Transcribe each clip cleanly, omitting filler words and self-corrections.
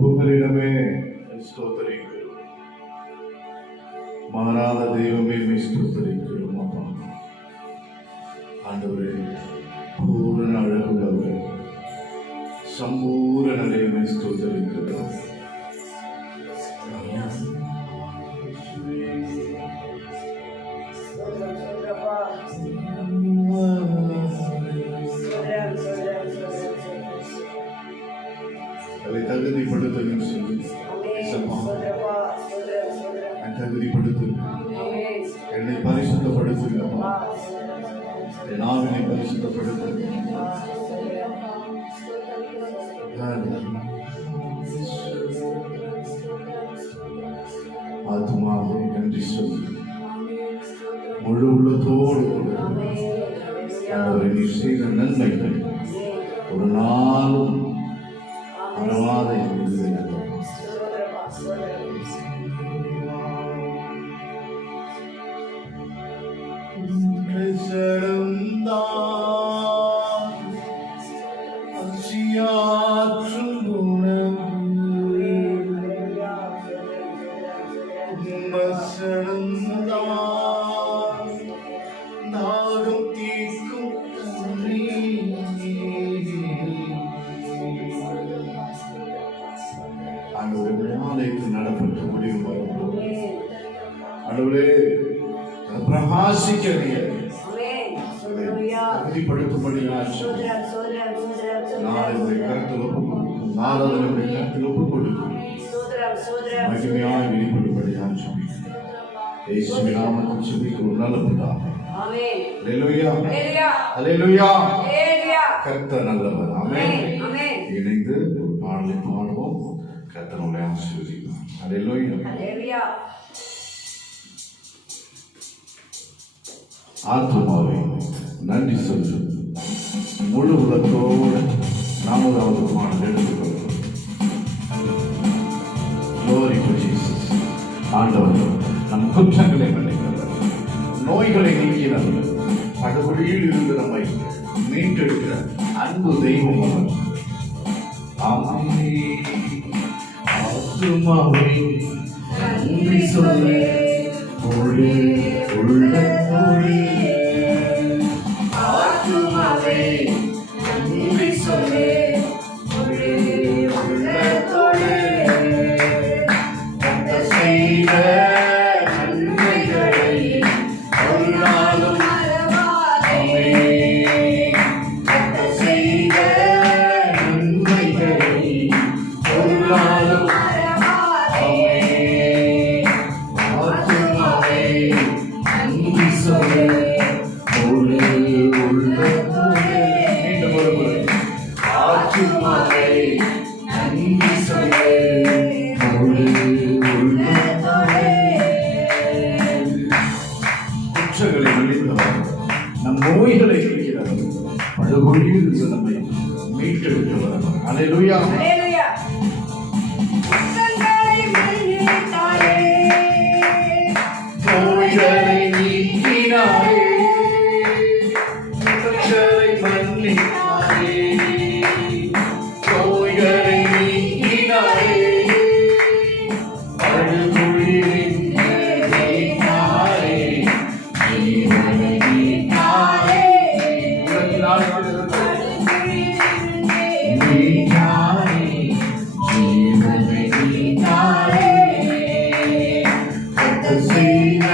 புகலிடமே ஸ்தோத்திரிக்கிறோம். மாறாத தெய்வமே ஸ்தோத்திரிக்கிறோம். அப்பா ஆண்டவரே, பூரண அழகுள்ளவர், சம்பூரண தெய்வமே ஸ்தோத்திரிக்கிறோம். அதை தகுதிப்படுத்துங்க சொல்லி தகுதிப்படுத்துங்க, என்னை பரிசுத்தப்படுத்துங்கப்பா, என் ஆவினை பரிசுத்தப்படுத்துங்க. ஆத்மாவே நன்றி சொல்லு, முழு உள்ளத்தோடு நீ செய்த நன்மைகள் ஒரு நாளும் மறவாத நடப்பட்டு முடிவு ஆண்டவரே, பிரகாசிக்க மகிமையாய் வெளிப்படும்படியாக கர்த்தர் நல்லவர். இணைந்து பாடலை பாடுவோம். கர்த்தருடைய ஆசீர்வதிப்பார். அல்லேலூயா. ஆத்மாவே நன்றி சொல்லு, முழு உலகத்தோடு 4வது பாடல் எடுத்துக்கொள்வோம். Glory to Jesus. ஆண்டவர் நம் குற்றங்களை மன்னிக்கிறவர், நோய்களை நீக்கிறவர், படுகொலியில் இருந்து நம்மை மீட்டெடுக்கிற அன்பு தெய்வம் அவர். ஆத்மாவே நன்றி சொல்லு, முழு உள்ளத்தோடு. ஆத்மாவே நன்றி சொல்லு, முழு உள்ளத்தோடு. கர்த்தர் செய்த நன்மைகளை ஒரு நாளும் மறவாதே. கர்த்தர் செய்த நன்மைகளை ஒரு நாளும் நம் நோய்களை நீக்கிறவர், படுகொலியில் இருந்து நம்மை மீட்டெடுக்கிறவர். அல்லேலூயா. நோய்களை நீக்கினாரே, குற்றங்களை மன்னித்தாரே. நோய்களை நீக்கினாரே, படுகொலியில் நீக்கினாரே, ஜீவனை நீக்கினாரே. நீக்கினாரே, ஜீவனை நீக்கினாரே. கர்த்தர் செய்த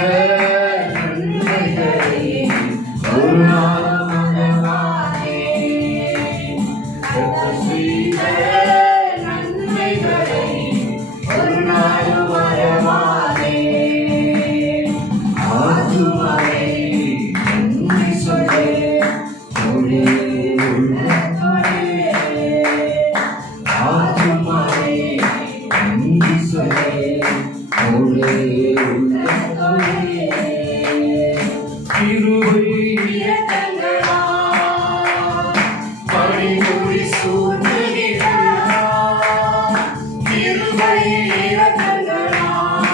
நன்மைகளை ஒரு நாளும் மறவாதே. கர்த்தர் செய்த நன்மைகளை ஒரு நாளும் மறவாதே. ஆத்துமாவே நன்றி சொல்லு, முழு உள்ளத்தோடு. ஆத்துமாவே நன்றி சொல்லு, முழு உள்ளத்தோடு. கிருபை இரக்கங்களால் பரிபூரி சூழ்நிலைகளால், கிருபை இரக்கங்களால்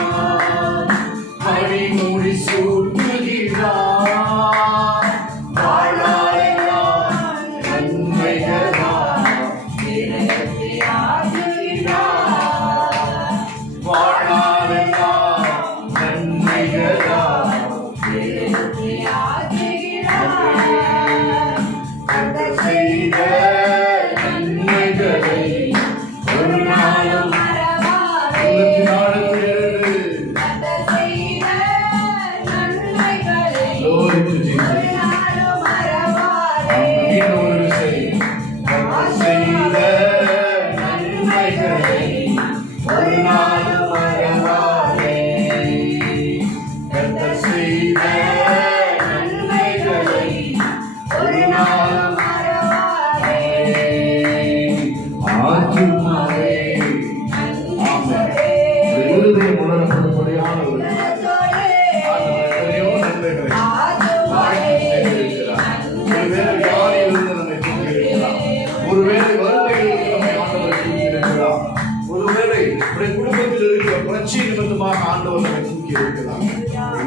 பரிபூரி சூழ்நிலைகளால், வாழ்நாளெல்லாம் நன்மைகளால் இரக்கத்தை ஆற்றுகிறார். நன்மைகளை ஒரு நாளும் மறவாதே. கர்த்தர் செய்த நன்மைகளை ஒரு நாளும் மறவாதே. ஆத்துமாவே இருதயம் உணரப்படும்படியான ஒரு எத்தனையோ நன்மைகளை ஒருவேளை வியாதியிலிருந்து நம்மை தூக்கியிருக்கிறார், ஒருவேளை வறுமையிலிருந்து நம்மை ஆண்டவர் தூக்கியிருக்கிறார், ஒருவேளை உடைய குடும்பத்தில் இருக்கிற பிரச்சனை நிமித்தமாக ஆண்டவர் நம்மை தூக்கி இருக்கிறார்.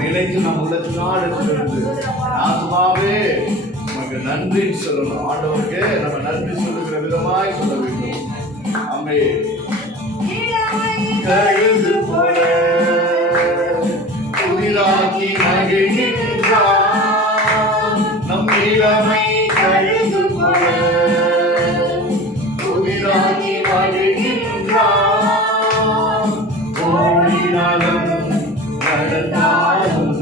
நினைத்து நம் உள்ளத்தினால் எடுத்திருந்து ஆத்மாவே நமக்கு நன்றி சொல்லணும். ஆண்டவருக்கு நம்ம நன்றி சொல்லுகிற விதமாய் சொல்ல வேண்டும். அம்மே கழுது போல புதிதாக்கி மகிழ்கின்றார். நம் இளமை கழுது போல புதிதாக்கி மகிழ்கின்றார். ஓடினாலும் நடந்தாலும்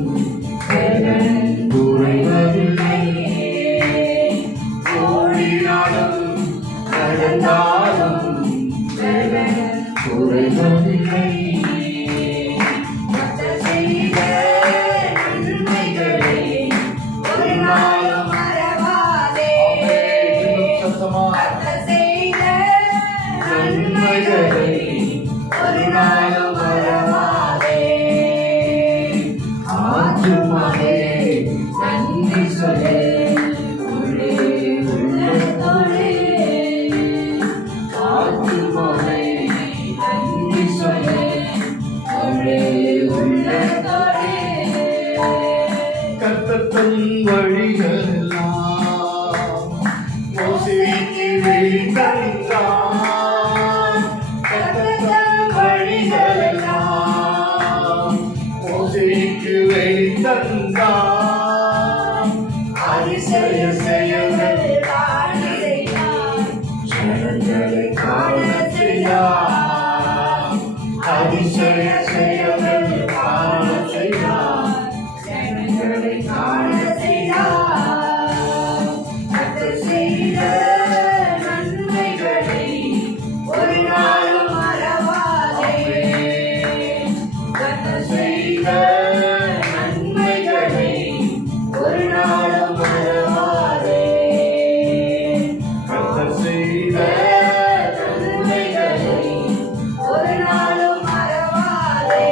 குறைவதில்லை. ஓடினாலும் நடந்தாலும் குறைவதில்லை. கர்த்தர் செய்த நன்மைகளை ஒரு நாளும் மறவாதே. கர்த்தர் செய்த நன்மைகளை ஒரு நாளும் மறவாதே. ஆத்துமாவே நன்றி சொல்லு உள்ளத்தோடு. ஆத்துமாவே நன்றி சொல்லு உள்ளத்தோடு. கர்த்தர் தம் வழிகளெல்லாம் மோசேக்கு வெளித்தந்தார். கர்த்தர் தம் வழிகளெல்லாம் மோசேக்கு வெளித்தந்தார். அதிசய செயல்கள் காண செய்தார். ஜனங்களை காண செய்தார். அதிசய செயல்கள் காண செய்தார். ஜனங்களை காண செய்தார். கர்த்தர் செய்த நன்மைகளை ஒரு நாளும் மறவாதே. கர்த்தர் செய்த நன்மைகளை ஒரு நாளும் மறவாதே. கர்த்தர் செய்த நன்மைகளை ஒரு நாளும் மறவாதே.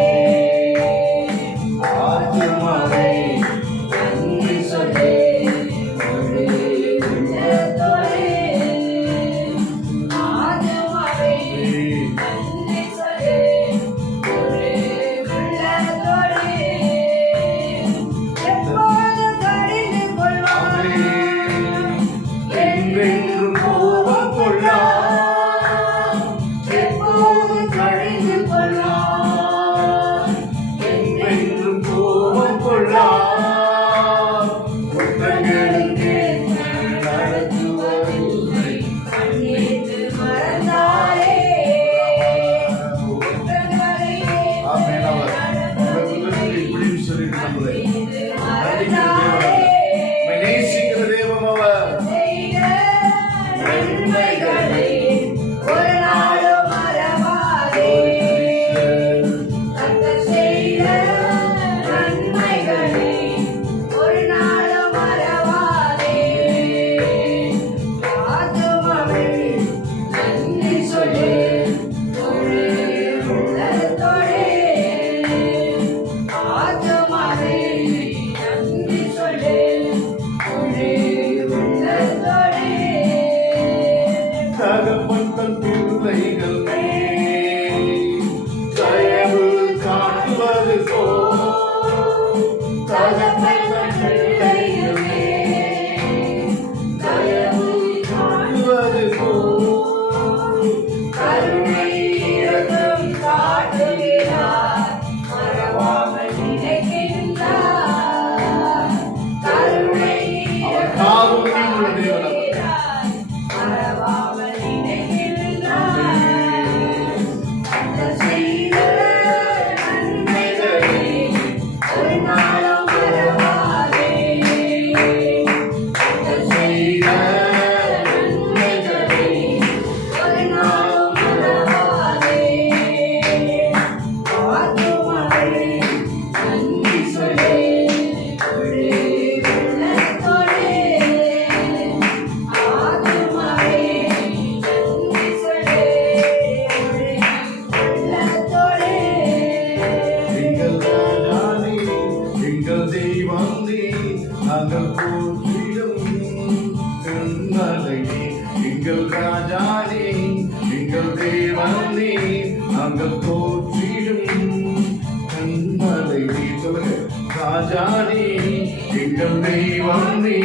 எங்கள் தெய்வம் நீ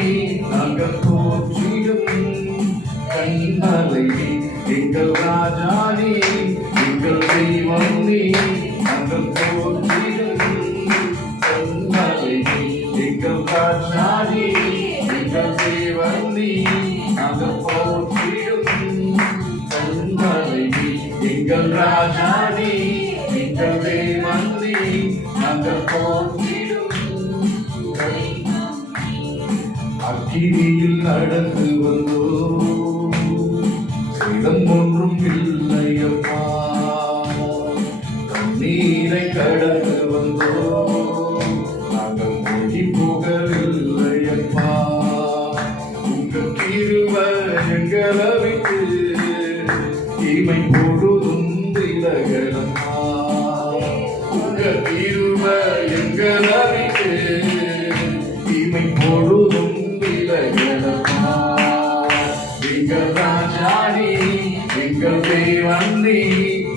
நாங்கள் போற்றிடும் கண்மலை எங்கள் ராஜா நீ எங்கள் தெய்வம் நீ நாங்கள் போற்றிடும் கண்மலை எங்கள் ராஜா நீ எங்கள் தெய்வம் நீ நாங்கள் போற்றிடும் கண்மலை எங்கள் ராஜா நீ எங்கள் தெய்வம் நீ நாங்கள் போற்றிடும் அக்கினியில் நடந்து வந்தோ சேதம் ஒன்றும் இல்லையப்பா கண்ணீரை கடந்து வந்தோ நாங்கள் மூழ்கி போகவில்லையப்பா உங்க கிருபை எங்களை விட்டு தீமை பொழுதும் விலகலப்பா உங்க கிருபை எங்களை விட்டு தீமை பொழுதும் விலகலப்பா எங்கள் ராஜா நீ எங்கள் தேவன் நீ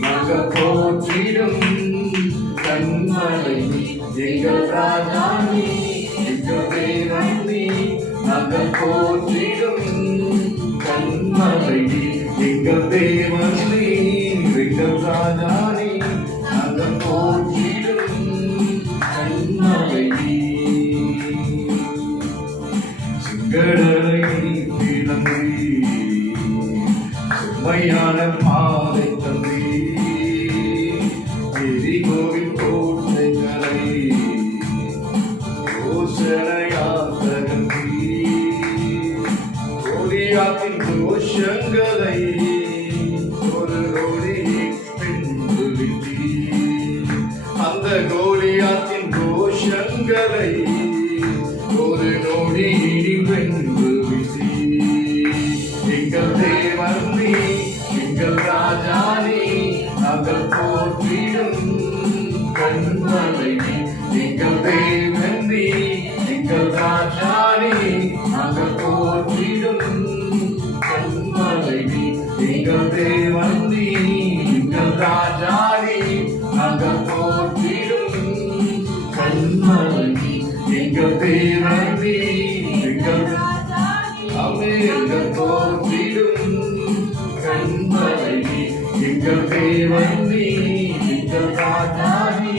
நாங்கள் போற்றிடும் கண்மலை எங்கள் ராஜா நீ எங்கள் தேவன் நீ நாங்கள் போற்றிடும் கண்மலை எங்கள் தேவன் நீ எங்கள் ராஜா நீ நாங்கள் போற்றிடும் கண்மலை கடலை பிளந்தி செம்மையான பாதை தந்தி எரிகோவின் கோட்டைகளை யோசனையால் தகர்த்தி கோலியாத்தின் கோஷங்களை ஒரு நொடி பின்பு விட்டி அந்த கோலியாத்தின் கோஷங்களை ஒரு நொடி வென்று விசி எங்கள் தேவன் நீ எங்கள் ராஜா நீ நாங்கள் போற்றிடும் கண்மலை எங்கள் தேவன் நீ எங்கள் ராஜா நீ நாங்கள் போற்றிடும் கண்மலை எங்கள் தேவன் நீ எங்கள் ராஜா நீ நாங்கள் போற்றிடும் கண்மலை எங்கள் தேவன் நீ எங்கள் எங்கள் போற்றிடும் கண்மலை எங்கள் தேவன் நீ எங்கள் ராஜா நீ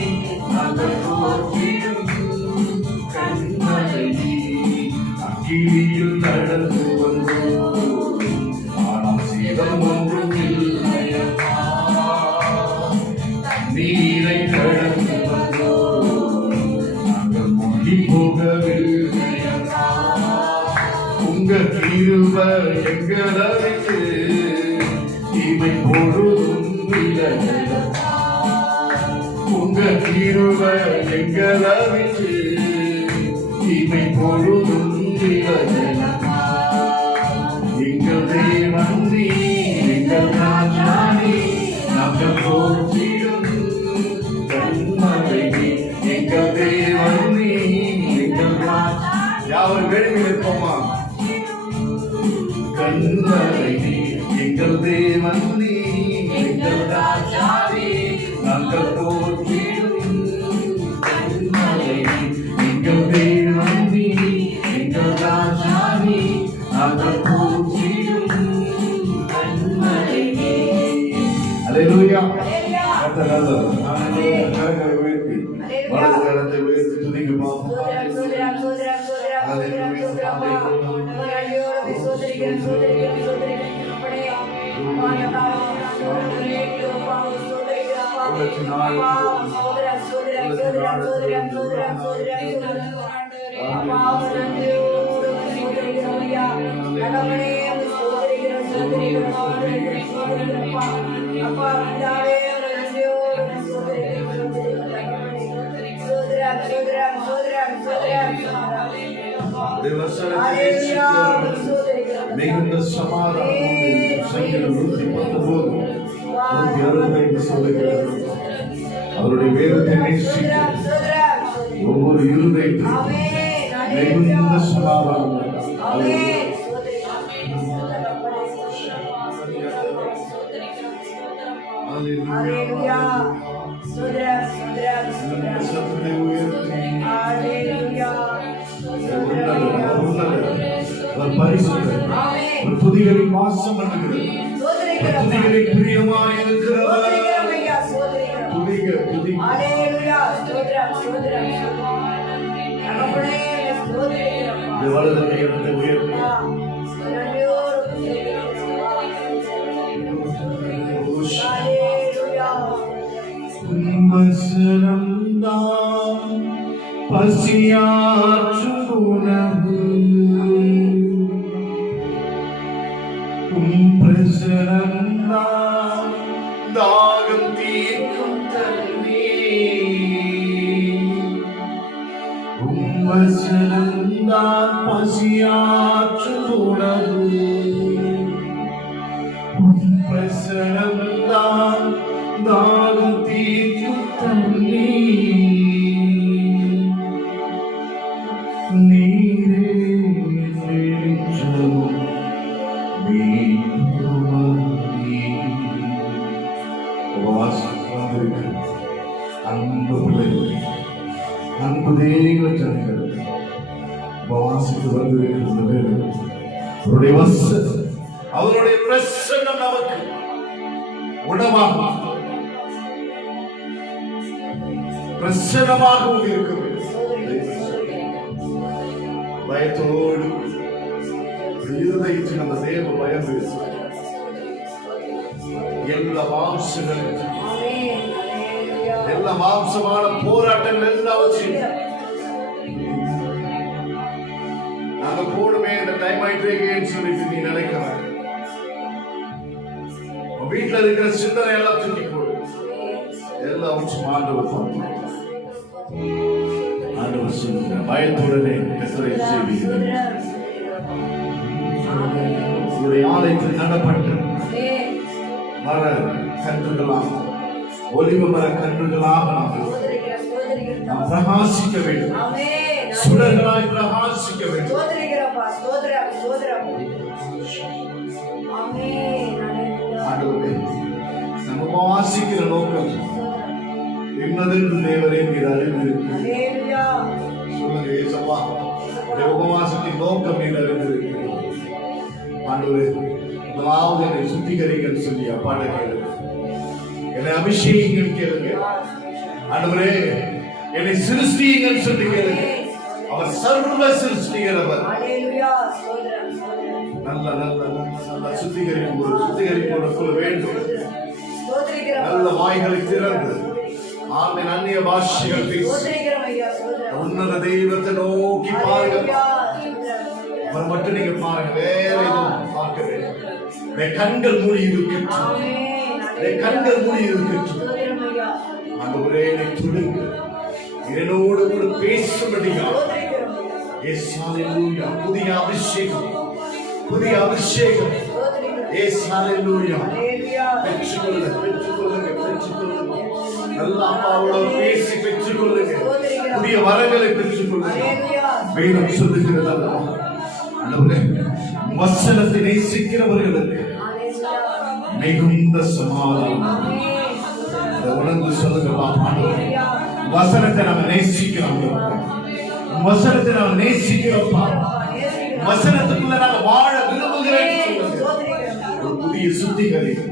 நாங்கள் போற்றிடும் கண்மலை அக்கினியில் நடந்து வந்தோம் ஆனால் சேதம் ஒன்றும் இல்லையப்பா நீரை கடந்து வந்தோம் நாங்கள் மூழ்கி போகவில்லையப்பா உங்க கிருபை எங்களை விட்டு தீமை பொழுதும் விலகலப்பா உங்க கிருபை எங்களை விட்டு தீமை பொழுதும் விலகலப்பா எங்கள் தேவன் நீ எங்கள் ராஜா நீ நாங்கள் போற்றிடும் கண்மலை எங்கள் தேவன் நீ எங்கள் ராஜா யாவர் வேண்டுமே இருப்போமா கண்மலை எங்கள் தேவன் நீ எங்கள் ராஜா நீ நாங்கள் போற்றிடும் கண்மலை எங்கள் தேவன் நீ எங்கள் ராஜா நீ நாங்கள் போற்றிடும் கண்மலை அல்லேலூயா கர்த்தர் நல்லவர் கரங்களை உயர்த்தி வலது கரத்தை உயர்த்தி துதிக்கு பாப்போம் மிகுந்த சமாதானம் சங்கீதம் 119 சொல்லுகிறது. அவருடைய வேதத்தை நேசித்து ஒவ்வொரு இருதயத்திலும் மிகுந்த சமாதானம் சத்தத்தை உயர்த்தி அவர் பரிசுத்தர். ஒரு துதிகளின் வாசம் பண்ணுகிறது. துதிகளின் பிரியமாய் இருக்கிறவர். துதிக துதிக. வலது கையை உயர்த்தி வசனம்தான் பசியாற்றும் உணவு, பிரசனம்தான் தாகம் தீர்க்கும் தண்ணீர், வசனம்தான் பசியாற்றும் உணவு, பிரசனம்தான் தாகம் தீர்க்கும் தண்ணீர், நீரே வெளிச்சமும் அன்பு பிள்ளைகள், அன்பு தெய்வ ஜனங்கள் உபவாசித்து வந்திருக்கிறது. அவருடைய பிரசன்னம் நமக்கு உணவாகும், பிரசன்னமாகவும் இருக்கிறது. பயத்தோடு இருதயத்தில் அந்த தேவ பயம் எல்லா மாம்சங்களும் எல்லா மாம்சமான போராட்டங்கள் எல்லாவற்றையும் நாங்க போடுமே இந்த டைம் ஆயிட்டு சொல்லிட்டு நீ நினைக்கிறாங்க. வீட்டுல இருக்கிற சிந்தனை எல்லாம் தூக்கி போடு, எல்லாவற்றும் ஆண்டவர் ஆண்டவர் சொல்லுங்க. பயத்துடனே கர்த்தரை சேவிக்கிறேன். உங்களுடைய ஆலயத்தில் நடப்பட்டு மர கன்றுகளாக, ஒலிவ மர கன்றுகளாக நாம் பிரகாசிக்க வேண்டும், சுடர்களாய் பிரகாசிக்க வேண்டும். நம்ம வாசிக்கிற நோக்கம் என்னதென்று தேவரே நீர் அறிந்திருக்கிறீர். சொல்லுங்க ஏசப்பா, உபவாசத்தின் நோக்கம் நீர் அறிந்திருக்கிறீர். ஆண்டவரே, முதலாவது என்னை சுத்திகரிங்கள் சொல்லி அப்பாட்ட கேளுங்க, என்னை அபிஷேகங்கள் கேளுங்க. ஆண்டவரே, என்னை சிருஷ்டிங்கள் சொல்லி கேளுங்க. அவர் சர்வ சிருஷ்டிக்கிறவர். நல்ல நல்ல நல்ல சுத்திகரிப்பு வேண்டும். நல்ல வாய்களை திறந்து ஆமென் அந்நிய பாஷைகள் பேசி உன்னத தெய்வத்தை நோக்கி பாருங்க. அவர் மட்டும் நீங்க பாருங்க, வேற எதுவும் பார்க்க வேண்டும். கண்கள் மூடி இருக்கட்டும், கண்கள் மூடி இருக்கட்டும். அந்த ஒரே தொடுங்க, என்னோடு கூட பேசும்படியா. புதிய அபிஷேகம், புதிய அபிஷேகம். பெற்றுக்கொள்ளுங்க, பெற்றுக்கொள்ளுங்க, பெற்றுக்கொள்ளுங்க. நல்ல அப்பாவோட பேசி பெற்றுக்கொள்ளுங்க, புதிய வரங்களை பெற்றுக்கொள்ளுங்க. வேதம் சொல்லுகிறது, வசனத்தை நேசிக்கிறவர்களுக்கு மிகுந்த சமாதானம். உணர்ந்து சொல்லுங்க, வசனத்தை நம்ம நேசிக்கிறோம், வசனத்தை நம்ம நேசிக்கிறோம், வசனத்துக்குள்ள நாங்க வாழ விரும்புகிறேன். ஒரு புதிய சுத்திகரிப்பு.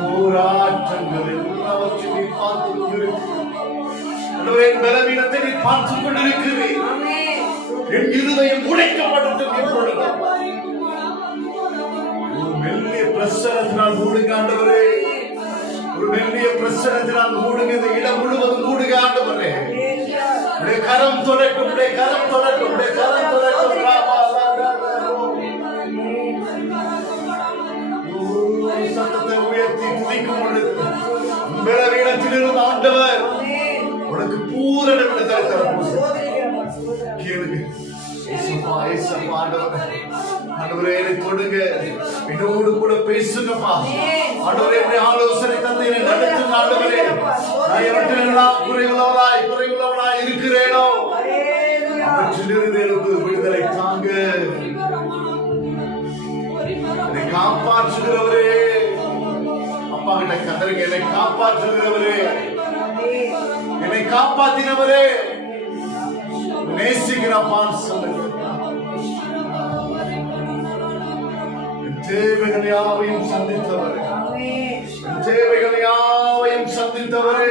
போராட்டங்கள் எல்லாவற்றையும் பார்த்து கொண்டிருக்கிறேன். பலவீனத்தை பார்த்துக் கொண்டிருக்கிறேன். என் இருதயம் உடைக்கப்படும். ஒரு மெல்லிய பிரசனத்தினால் மூடுங்க ஆண்டவரே, ஒரு மெல்லிய பிரசனத்தினால் மூடுங்க. இந்த இடம் முழுவதும் மூடுங்க ஆண்டவரே. உடைய கரம் தொடட்டும், உடைய கரம் தொடட்டும், உடைய கரம் தொடட்டும். சத்தத்தை உயர்த்தி துதிக்கும் பொழுது பலவீனத்திலிருந்து ஆண்டவர் உனக்கு பூரண விடுதலை தரப்போகிறார். கேளுங்க, ஆண்டவரே என்னை தொடுங்க, என்னோடு கூட பேசுங்கப்பா. ஆண்டவரே என்னுடைய ஆலோசனை தந்து என்னை நடத்துங்க ஆண்டவரே. நான் எவற்றிலெல்லாம் குறைவுள்ளவனாய் இருக்கிறேனோ அவற்றிலிருந்து எனக்கு விடுதலை தாங்க. காப்பாற்றுகிறவரே, அப்பா கிட்ட கதறுங்க, என்னை காப்பாற்றுகிறவரே, என்னை காப்பாத்தினவரே, நேசிக்கிறப்பான்னு சொல்லுங்க. தேவைகள் யாவையும் சந்தித்தவரே, தேவைகள் யாவையும் சந்தித்தவரே,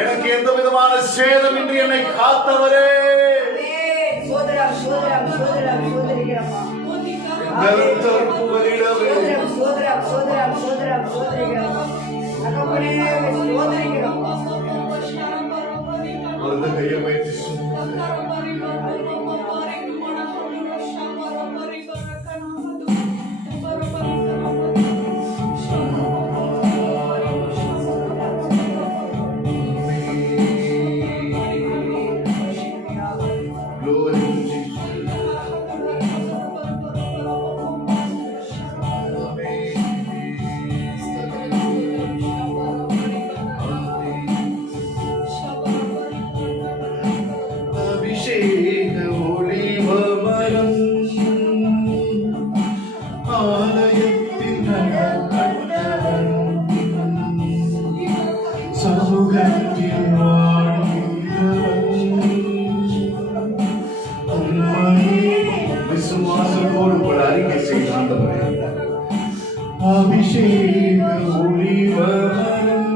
எனக்கு எந்த விதமான சேதம் இன்றி என்னை காத்தவரே, கையை வைத்து விசுவாசத்தோடு கூட அறிக்கை செய்த ஆண்டவரே, அபிஷேக ஒளிவரும்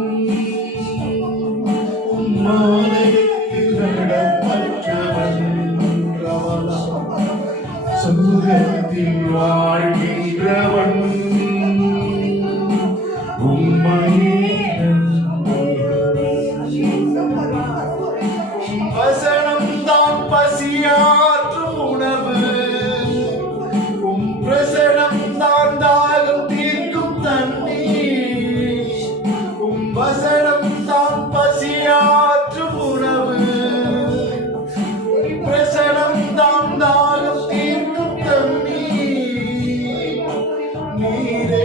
மாலயத்தில் நடப்பற்றவன் சமூகத்தில் வாழ்கின்றவன் உம்மையே வசனம் தான் பசியாற்றும் உணவு, உம் பிரசனம் தான் தாகம் தீர்க்கும் தண்ணீர், உம் வசனம் தான் பசியாற்றும் உணவு, பிரசனம் தான் தாகம் தீர்க்கும் தண்ணீர், நீரே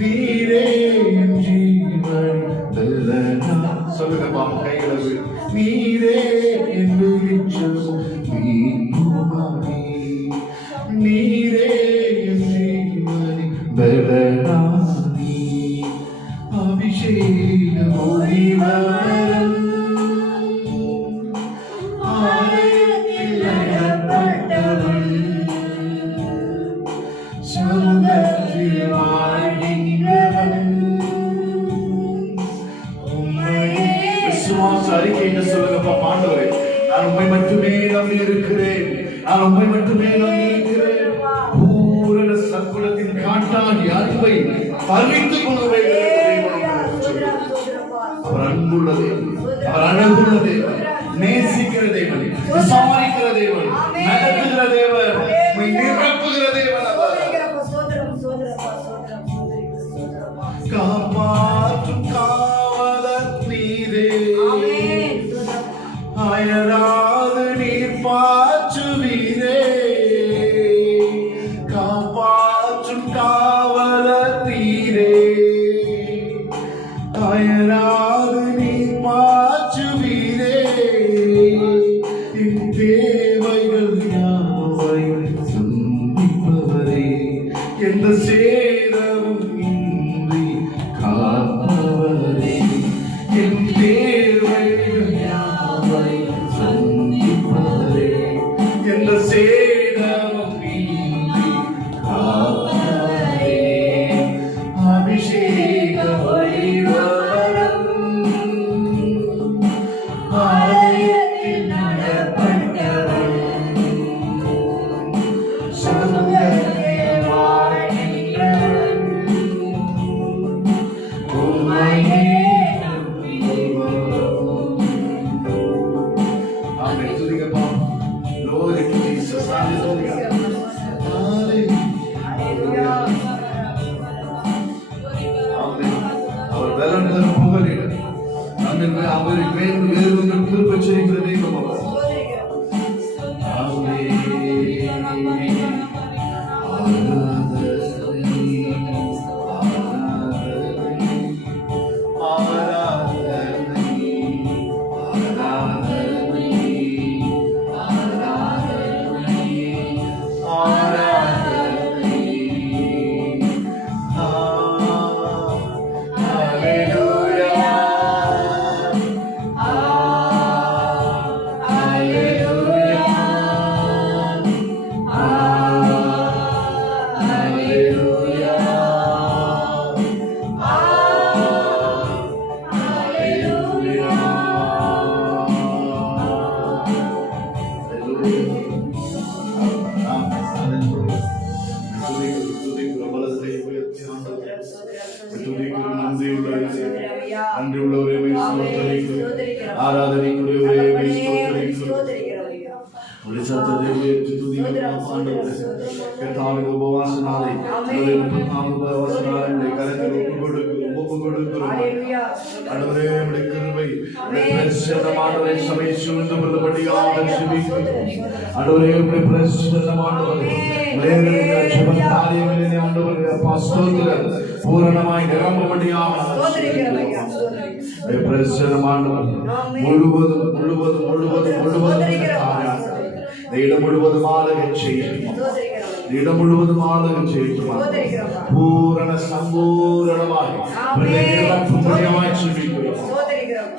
நீரே சொல்லுங்க பாப்பா, கைகளை நீரே நீரே அபிஷேக ஒளிவரும் ஆலயத்தில் நடப்பட்டவன் சமூகத்தில் வாழ்கின்றவன் அறிக்கைன்னு சொல்லுங்கப்பா. ஆண்டவரே, நான் உம்மை மட்டுமே நம்பி இருக்கிறேன், நான் உம்மை மட்டுமே நம்பி இருக்கிறேன். பூரண சற்குணத்தின் காட்டாகி அன்பை பறித்துக் கொள்ளுவே. அவர் அன்புள்ள தேவன், அவர் அழகுள்ள தேவன், நேசிக்கிற தேவன், விசாரிக்கிற தேவன், நடத்துகிற தேவன், நிரப்புகிற தேவன். காப்பாற்றும் காவலர் நீரே, அயராது நீர் பாய்ச்சுவீரே, காப்பாற்றும் காவலர் நீரே, அயராது நீர் பாய்ச்சுவீரே, என் தேவைகள் யாவையும் சந்திப்பவரே, எந்த சேதமும் இன்றி காப்பவரே, என் தேவைகள் யாவையும் சந்திப்பவரே, எந்த சேதமும் இன்றி காப்பவரே, அபிஷேக ஒளிவரும் ஆலயத்தில் நடப்பட்டவன் சமூகத்தில் வாழ்கின்றவன் உம்மையே நம்புகிறோம். ஆமென். துதிக்கப்பா. Glory to Jesus. Hallelujah. அவர் பலன் தரும் புகலிடம் அவரின் மேல் வேறு கிருபை செய்கிற தெய்வம் அவர். துதிக்கிறோம். நன்றியுள்ளவரே ஸ்தோத்திரிக்கிறோம். ஆராதனைக்குரியவரே ஸ்தோத்திரிக்கிறோம். உடைய சத்தத்தை உயர்த்தி துதிக்கிறோம் ஆண்டவரே. கர்த்தாவின் உபவாச நாளை உபவாச நாளை கரத்தில் ஒப்பு கொடுக்கிறோம் ஆண்டவரே. உடைய கிருபை பிரசன்னமானவரை சபை சூழ்ந்து கொள்ளும்படியாக ஜெபிக்கிறோம் ஆண்டவரே. உடைய பிரசன்னமானவரை ஜெப காரியங்களிலே ஆண்டவரே அப்பா ஸ்தோத்திரம் பூரணமாய் நிரம்பும்படியாக பிரசன்னமானவர் முழுவதும் முழுவதும் முழுவதும் முழுவதும் இடம் முழுவதும் ஆளுகை செய்யணும். இடம் முழுவதும் ஆளுகை செய்யணும். பூரண சம்பூரணமாய்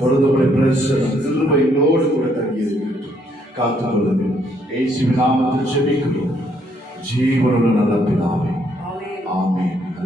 தொடர்ந்து பிரசனம் கிருபையோடு கூட தங்கியிருக்கிறது. காத்துக்கொள்ளுங்க. இயேசுவின் நாமத்தில் ஜெபிக்கிறோம் ஜீவனுள்ள நல்ல பிதாவே. ஆமென்.